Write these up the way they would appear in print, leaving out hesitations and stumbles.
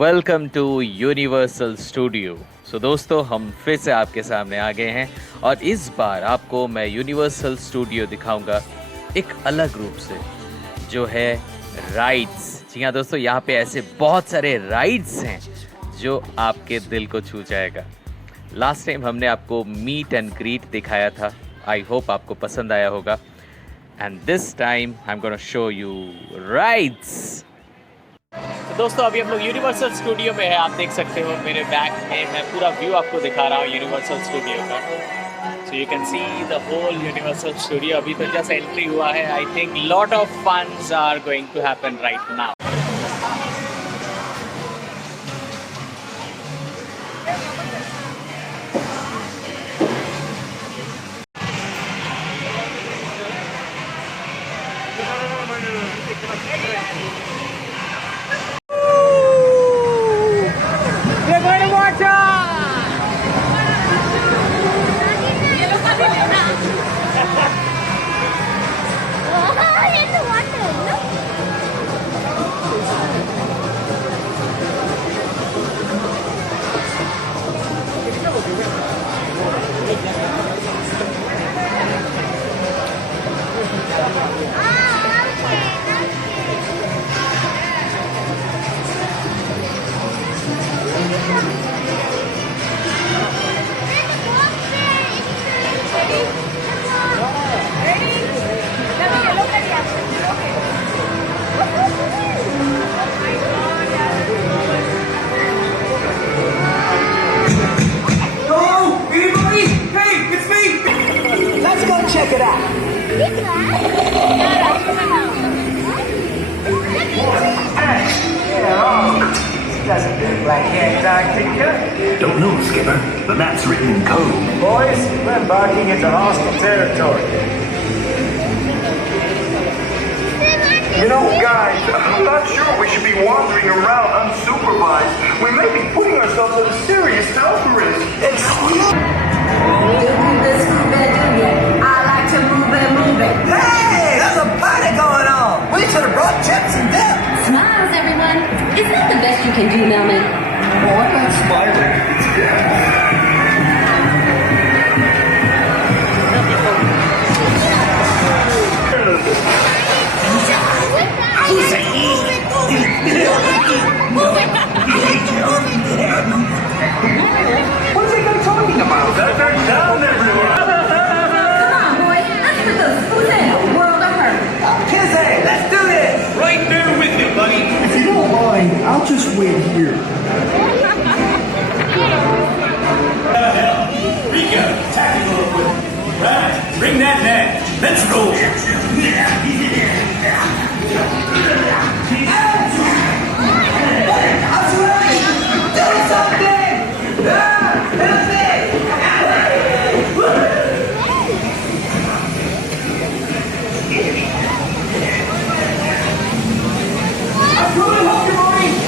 Welcome to universal studio. दोस्तों, हम फिर से आपके सामने आ गए हैं और इस बार आपको मैं यूनिवर्सल स्टूडियो दिखाऊंगा एक अलग रूप से, जो है राइड्स। जी हाँ दोस्तों, यहाँ पे ऐसे बहुत सारे राइड्स हैं जो आपके दिल को छू जाएगा। लास्ट टाइम हमने आपको मीट एंड ग्रीट दिखाया था। आई होप आपको पसंद आया होगा। And this time I am gonna show you rides. दोस्तों, अभी हम लोग यूनिवर्सल स्टूडियो में है। आप देख सकते हो मेरे बैक में मैं पूरा व्यू आपको दिखा रहा हूँ यूनिवर्सल स्टूडियो का। So you can see the whole Universal Studio. अभी तो जस्ट एंट्री हुआ है। I think lot of funs are going to happen right now. Check it out. Doesn't look like Antarctica. Don't know, Skipper, but that's written in code. Boys, we're embarking into hostile territory. You know, guys, I'm not sure we should be wandering around unsupervised. We may be putting ourselves at a serious health risk. Hey, there's a party going on. We should have brought chips and dip. Smiles, everyone. Isn't that the best you can do, Melman? Oh, I'm not smiling. It's death. What is that guy talking about? They're down everywhere. Come on, boys. Let's put those fools in a world of hurt. Kizzy, let's do this. Right there with you, buddy. If you don't mind, I'll just wait here. Rika, tactical equipment. Right, bring that net. Let's roll. Do something. Help me. I'm coming home, you boys.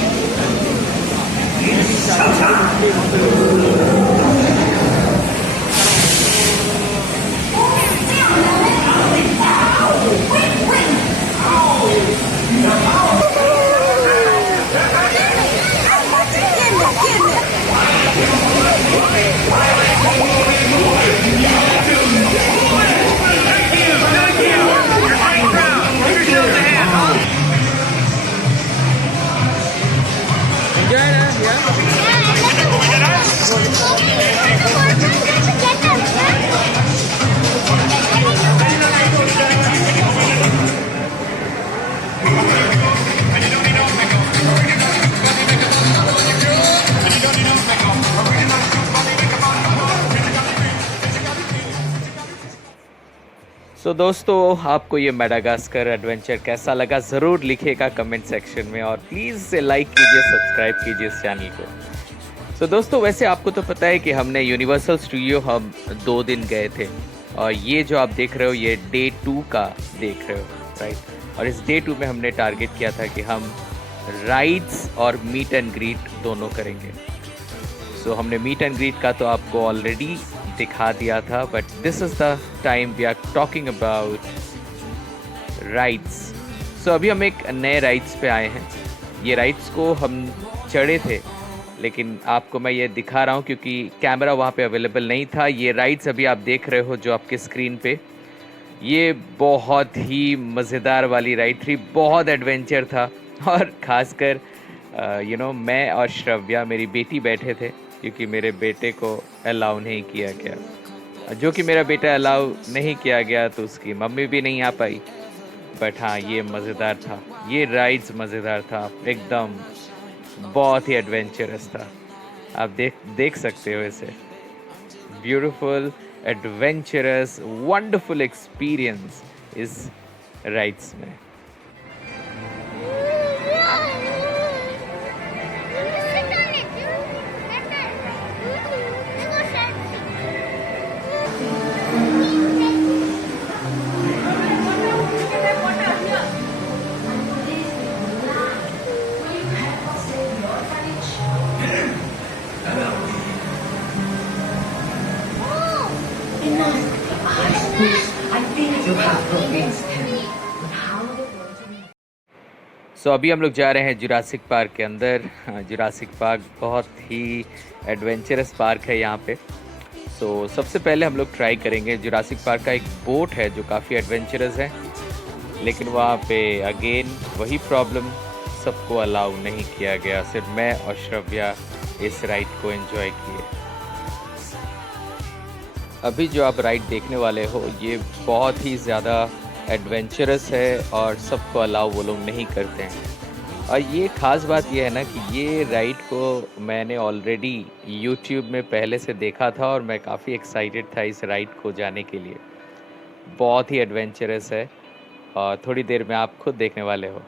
दोस्तों, आपको ये Madagascar adventure कैसा लगा ज़रूर लिखिएगा comment section में, और प्लीज़ से लाइक कीजिए, सब्सक्राइब कीजिए इस चैनल को। दोस्तों, वैसे आपको तो पता है कि हमने यूनिवर्सल स्टूडियो हम 2 दिन गए थे, और ये जो आप देख रहे हो ये डे 2 का देख रहे हो, राइट। और इस डे 2 में हमने टारगेट किया था कि हम राइड्स और मीट एंड ग्रीट दोनों करेंगे। हमने मीट एंड ग्रीट का तो आपको ऑलरेडी दिखा दिया था, but this is the time we are talking about rides. अभी हम एक नए राइड्स पे आए हैं। ये राइड्स को हम चढ़े थे, लेकिन आपको मैं ये दिखा रहा हूँ क्योंकि कैमरा वहाँ पे अवेलेबल नहीं था। ये राइड्स अभी आप देख रहे हो जो आपके स्क्रीन पे, ये बहुत ही मज़ेदार वाली राइड थी, बहुत एडवेंचर था। और ख़ासकर मैं और श्रव्या, मेरी बेटी, बैठे थे क्योंकि मेरे बेटे को अलाउ नहीं किया गया। जो कि मेरा बेटा अलाउ नहीं किया गया तो उसकी मम्मी भी नहीं आ पाई। बट हाँ, ये मज़ेदार था, ये राइड्स मज़ेदार था एकदम, बहुत ही एडवेंचरस था। आप देख सकते हो इसे। ब्यूटीफुल, एडवेंचरस, वंडरफुल एक्सपीरियंस इस राइड्स में। सो अभी हम लोग जा रहे हैं जुरासिक पार्क के अंदर। जुरासिक पार्क बहुत ही एडवेंचरस पार्क है यहाँ पे। सो सबसे पहले हम लोग ट्राई करेंगे, जुरासिक पार्क का एक बोट है जो काफ़ी एडवेंचरस है, लेकिन वहाँ पे अगेन वही प्रॉब्लम, सबको अलाउ नहीं किया गया, सिर्फ मैं और श्रव्या इस राइड को एंजॉय किए। अभी जो आप राइड देखने वाले हो ये बहुत ही ज़्यादा एडवेंचरस है और सबको अलाउ वो लोग नहीं करते हैं। और ये ख़ास बात ये है ना कि ये राइड को मैंने ऑलरेडी YouTube में पहले से देखा था और मैं काफ़ी एक्साइटेड था इस राइड को जाने के लिए। बहुत ही एडवेंचरस है और थोड़ी देर में आप खुद देखने वाले हो।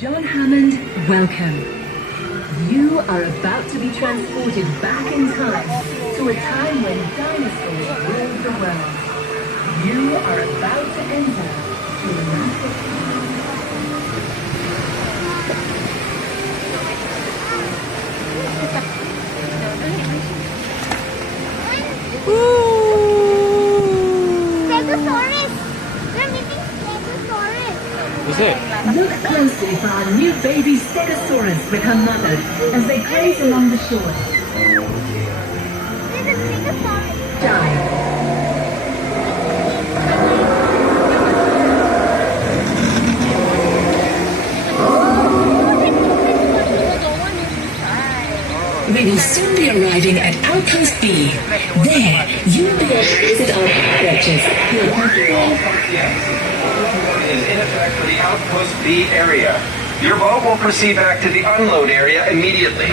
John Hammond, welcome. You are about to be transported back in time to a time when dinosaurs ruled the world. You are about to enter Jurassic Stegosaurus! We're meeting Stegosaurus! Look closely for our new baby Stegosaurus with her mother as they graze along the shore. There's a Stegosaurus! Dive. We will soon be arriving at Outpost B. There, you will be able to visit our purchase. Is in effect for the Outpost B area. Your boat will proceed back to the unload area immediately.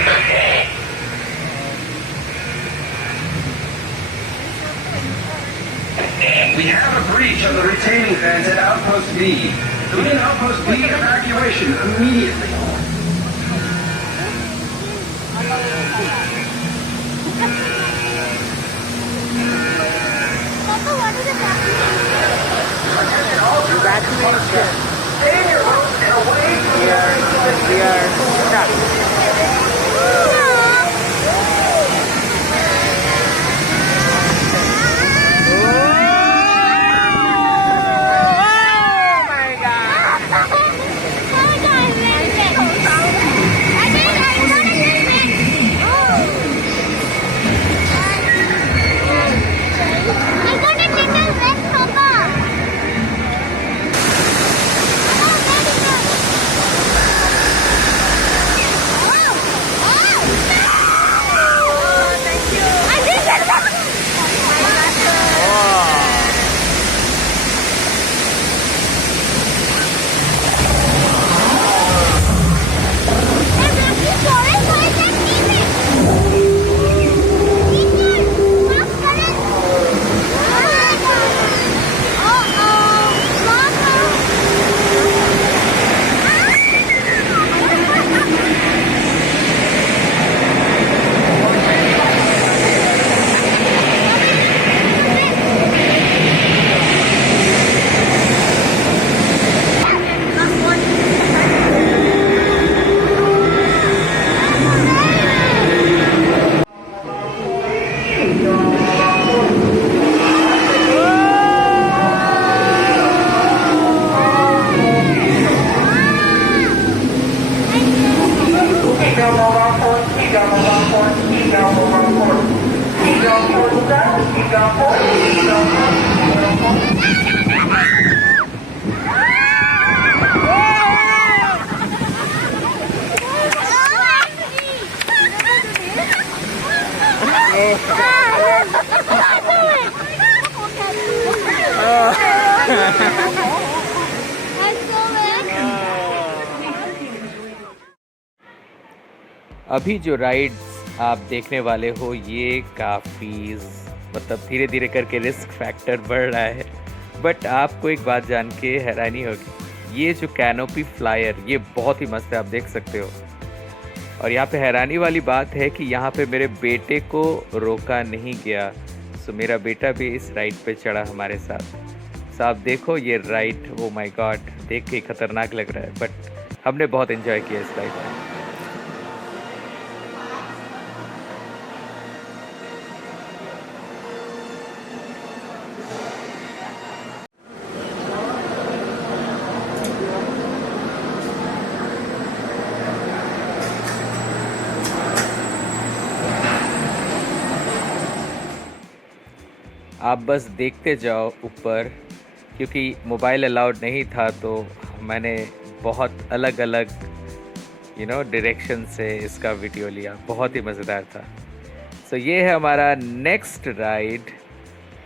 We have a breach of the retaining fence at Outpost B. Begin Outpost B evacuation immediately. Papa, what is Evacuation. Stay in your boat and away from We are stuck. अभी जो राइड्स आप देखने वाले हो ये काफ़ी मतलब धीरे धीरे करके रिस्क फैक्टर बढ़ रहा है, बट आपको एक बात जान के हैरानी होगी, ये जो कैनोपी फ्लायर ये बहुत ही मस्त है, आप देख सकते हो। और यहाँ पे हैरानी वाली बात है कि यहाँ पे मेरे बेटे को रोका नहीं गया, सो मेरा बेटा भी इस राइड पे चढ़ा हमारे साथ। सो आप देखो ये राइड, ओ माय गॉड, देख के खतरनाक लग रहा है, बट हमने बहुत एंजॉय किया इस राइड में। आप बस देखते जाओ ऊपर, क्योंकि मोबाइल अलाउड नहीं था तो मैंने बहुत अलग अलग डायरेक्शन से इसका वीडियो लिया, बहुत ही मज़ेदार था। सो ये है हमारा नेक्स्ट राइड,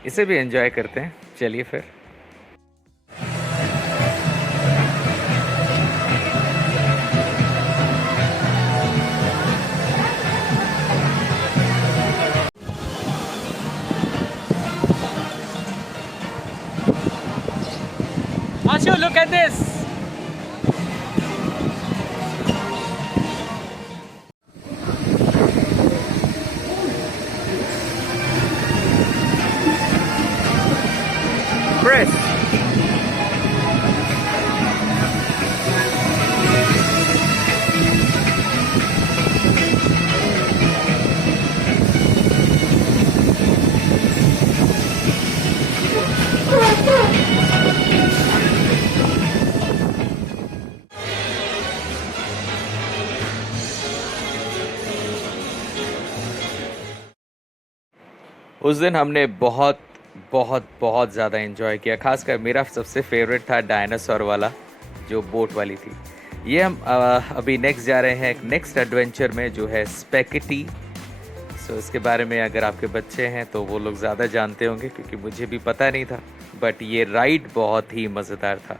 इसे भी एंजॉय करते हैं। चलिए फिर। Ashu, look at this. Press. उस दिन हमने बहुत बहुत बहुत ज़्यादा एंजॉय किया, खासकर मेरा सबसे फेवरेट था डायनासोर वाला जो बोट वाली थी। ये हम अभी नेक्स्ट जा रहे हैं नेक्स्ट एडवेंचर में जो है स्पेगेटी। सो इसके बारे में अगर आपके बच्चे हैं तो वो लोग ज़्यादा जानते होंगे, क्योंकि मुझे भी पता नहीं था, बट ये राइड बहुत ही मज़ेदार था।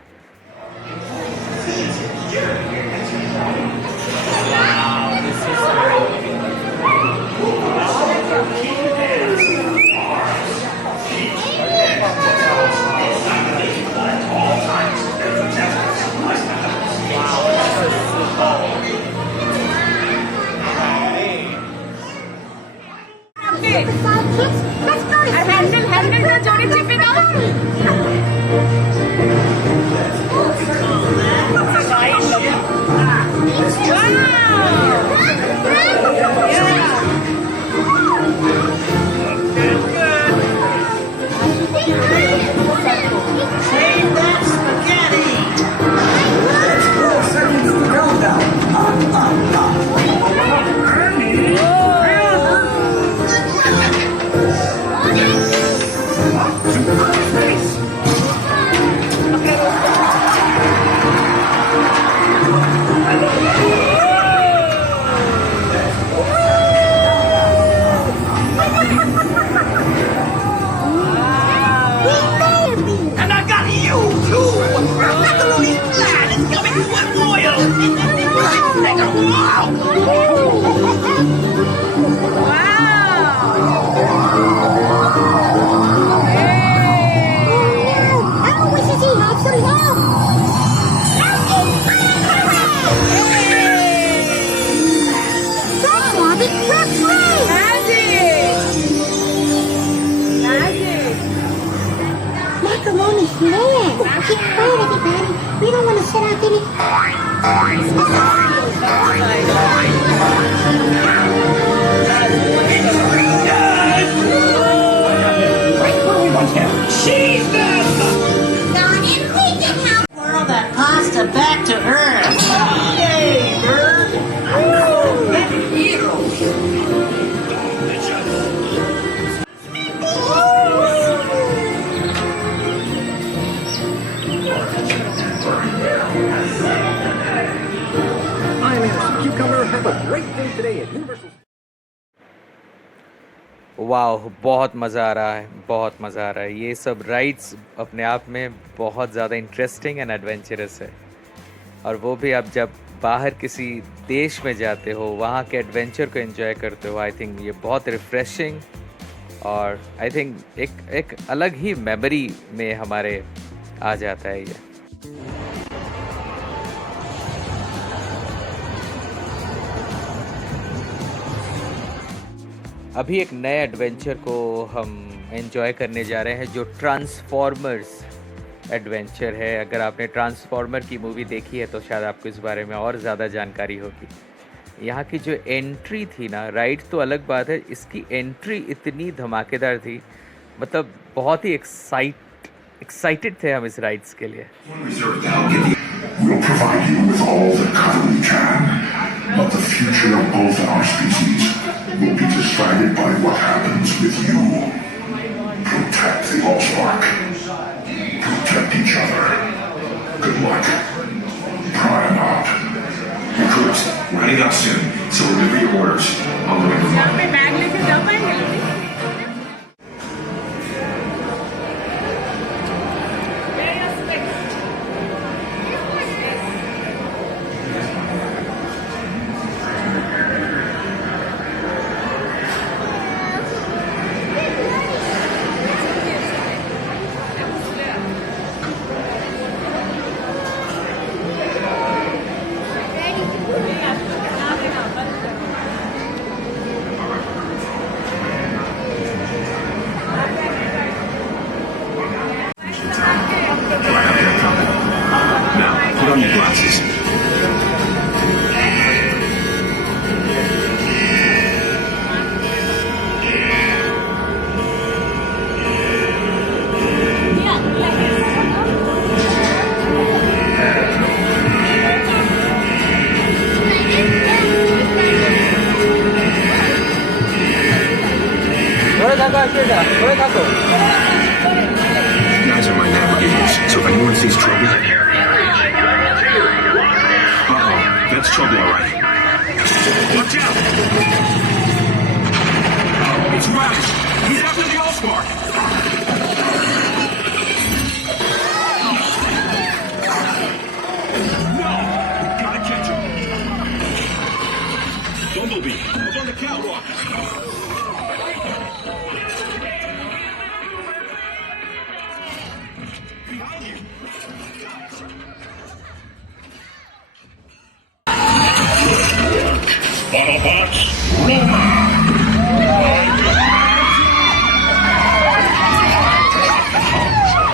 We don't want to sit out that pasta back to Earth. Yay, bird! Heroes. Cucumber. Have a great day today at Universal. वाह, बहुत मज़ा आ रहा है, बहुत मज़ा आ रहा है। ये सब राइड्स अपने आप में बहुत ज़्यादा इंटरेस्टिंग एंड एडवेंचरस है, और वो भी आप जब बाहर किसी देश में जाते हो, वहाँ के एडवेंचर को एंजॉय करते हो। आई थिंक ये बहुत रिफ़्रेशिंग और आई थिंक एक अलग ही मेमोरी में हमारे आ जाता है ये। अभी एक नए एडवेंचर को हम एंजॉय करने जा रहे हैं, जो ट्रांसफॉर्मर्स एडवेंचर है। अगर आपने ट्रांसफॉर्मर की मूवी देखी है तो शायद आपको इस बारे में और ज़्यादा जानकारी होगी। यहाँ की जो एंट्री थी ना, राइड तो अलग बात है, इसकी एंट्री इतनी धमाकेदार थी, मतलब बहुत ही एक्साइटेड थे हम इस राइड्स के लिए। We'll provide you with all the cover we can, but the future of both our species will be decided by what happens with you. Protect the Allspark. Protect each other. Good luck. Pry not. Recruits, we're heading out soon, so remember your orders. I'll remember mine. You guys are my navigators, so if anyone sees trouble... Uh-oh, that's trouble, all right. Watch out! It's Raz! He's after the Allspark! No! Gotta catch him! Bumblebee, up on the catwalk! Autobots, Roma!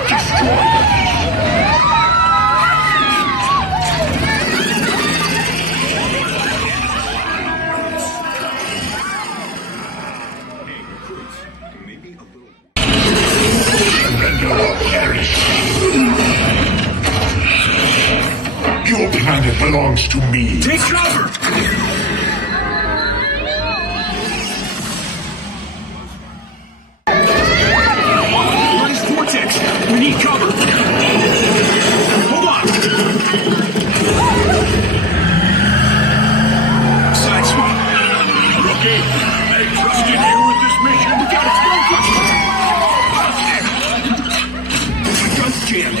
Destroy them! Your planet belongs to me. Take cover! We need cover! Hold on! Sideswipe! Rookie, I trusted you with this mission. Look out, it's going for my gun's jammed!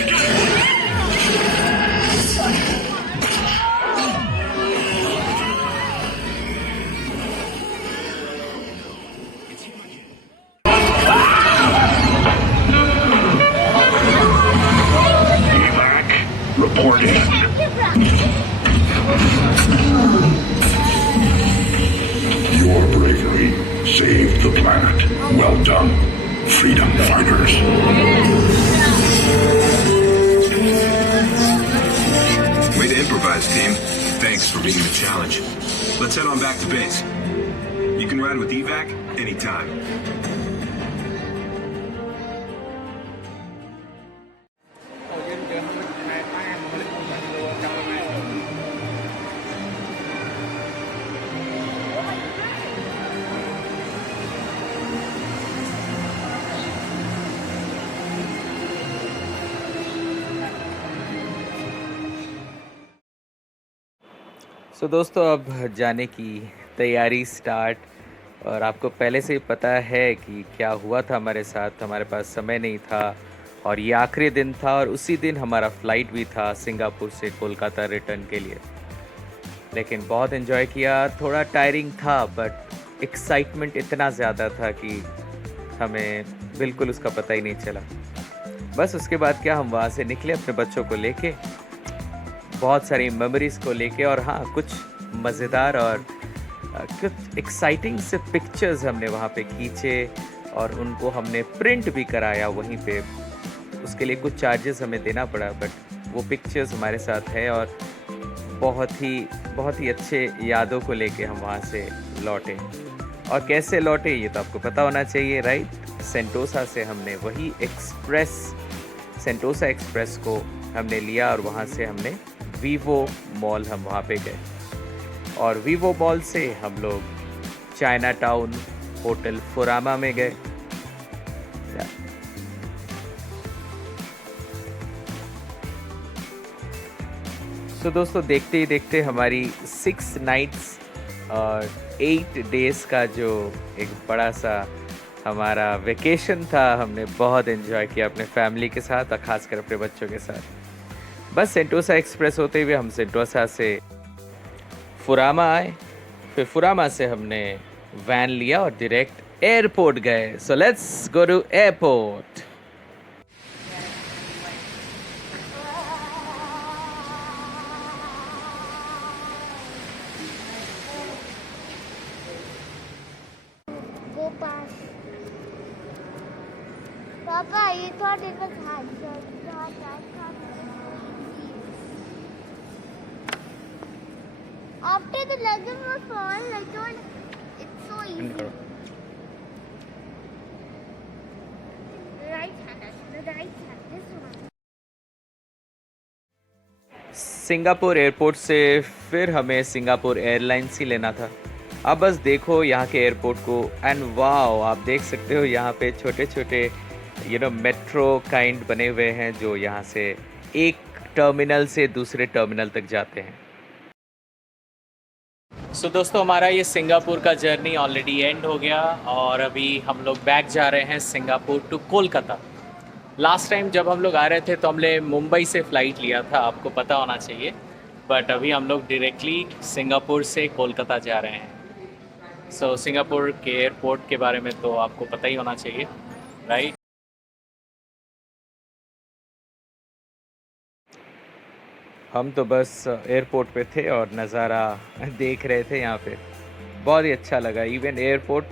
Report in. Your bravery saved the planet. Well done, freedom fighters. Way to improvise, team. Thanks for beating the challenge. Let's head on back to base. You can ride with evac anytime. सो दोस्तों अब जाने की तैयारी स्टार्ट। और आपको पहले से ही पता है कि क्या हुआ था हमारे साथ। हमारे पास समय नहीं था और ये आखिरी दिन था और उसी दिन हमारा फ़्लाइट भी था सिंगापुर से कोलकाता रिटर्न के लिए। लेकिन बहुत एंजॉय किया। थोड़ा टायरिंग था बट एक्साइटमेंट इतना ज़्यादा था कि हमें बिल्कुल उसका पता ही नहीं चला। बस उसके बाद क्या हम वहाँ से निकले अपने बच्चों को लेके, बहुत सारी मेमोरीज़ को लेके। और हाँ, कुछ मज़ेदार और कुछ एक्साइटिंग से पिक्चर्स हमने वहाँ पे खींचे और उनको हमने प्रिंट भी कराया वहीं पे। उसके लिए कुछ चार्जेस हमें देना पड़ा बट वो पिक्चर्स हमारे साथ है और बहुत ही अच्छे यादों को लेके हम वहाँ से लौटे। और कैसे लौटे ये तो आपको पता होना चाहिए, राइट? सेंटोसा से हमने वही सेंटोसा एक्सप्रेस को हमने लिया और वहाँ से हमने वीवो मॉल हम वहाँ पे गए। और वीवो मॉल से हम लोग चाइना टाउन होटल फुरामा में गए। सो दोस्तों देखते ही देखते हमारी 6 नाइट्स और 8 डेज़ का जो एक बड़ा सा हमारा वेकेशन था, हमने बहुत एंजॉय किया अपने फैमिली के साथ और ख़ासकर अपने बच्चों के साथ। बस सेंटोसा एक्सप्रेस होते हुए हम सेंटोसा से फुरामा आए, फिर फुरामा से हमने वैन लिया और डायरेक्ट एयरपोर्ट गए। So let's go to airport. Papa, you thought it was hard. After the legend was fall, I thought it's so easy. Right hand, this one. Singapore airport से फिर हमें सिंगापुर एयरलाइंस ही लेना था। अब बस देखो यहाँ के एयरपोर्ट को एंड वाओ, आप देख सकते हो यहाँ पे छोटे छोटे मेट्रो काइंड बने हुए हैं जो यहाँ से एक टर्मिनल से दूसरे टर्मिनल तक जाते हैं। सो दोस्तों हमारा ये सिंगापुर का जर्नी ऑलरेडी एंड हो गया और अभी हम लोग बैक जा रहे हैं Singapore to Kolkata. Last time जब हम लोग आ रहे थे तो हमने मुंबई से फ़्लाइट लिया था, आपको पता होना चाहिए। बट अभी हम लोग डायरेक्टली सिंगापुर से कोलकाता जा रहे हैं। सो सिंगापुर के एयरपोर्ट के बारे में तो आपको पता ही होना चाहिए, राइट? हम तो बस एयरपोर्ट पे थे और नज़ारा देख रहे थे यहाँ पे। बहुत ही अच्छा लगा। इवन एयरपोर्ट,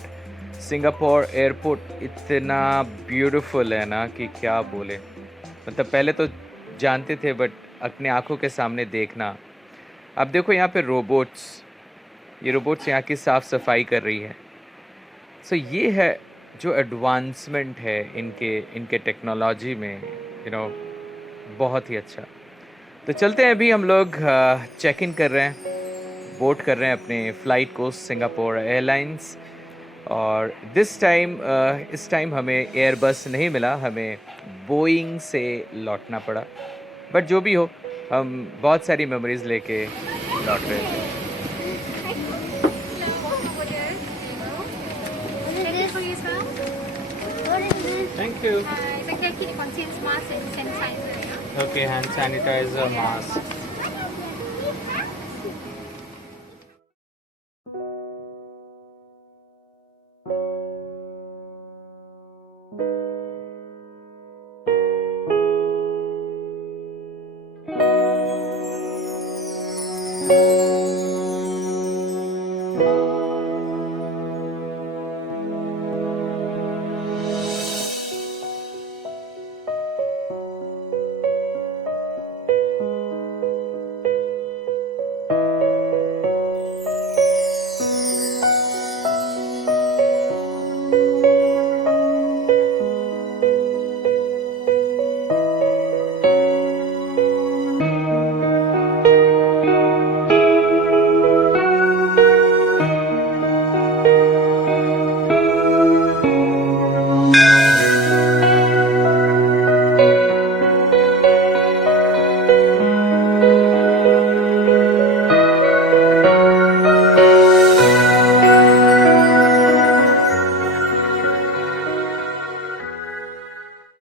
सिंगापुर एयरपोर्ट इतना ब्यूटीफुल है ना कि क्या बोले। मतलब पहले तो जानते थे बट अपने आँखों के सामने देखना। अब देखो यहाँ पे ये रोबोट्स यहाँ की साफ़ सफाई कर रही है। सो ये है जो एडवांसमेंट है इनके टेक्नोलॉजी में, बहुत ही अच्छा। तो चलते हैं, अभी हम लोग चेक इन कर रहे हैं, बोर्ड कर रहे हैं अपने फ़्लाइट को सिंगापुर एयरलाइंस। और इस टाइम हमें एयरबस नहीं मिला, हमें बोइंग से लौटना पड़ा। बट जो भी हो, हम बहुत सारी मेमोरीज़ लेके लौट रहे थे। Thank you. It's like it contains mask and sanitizer. Okay, hand sanitizer, mask.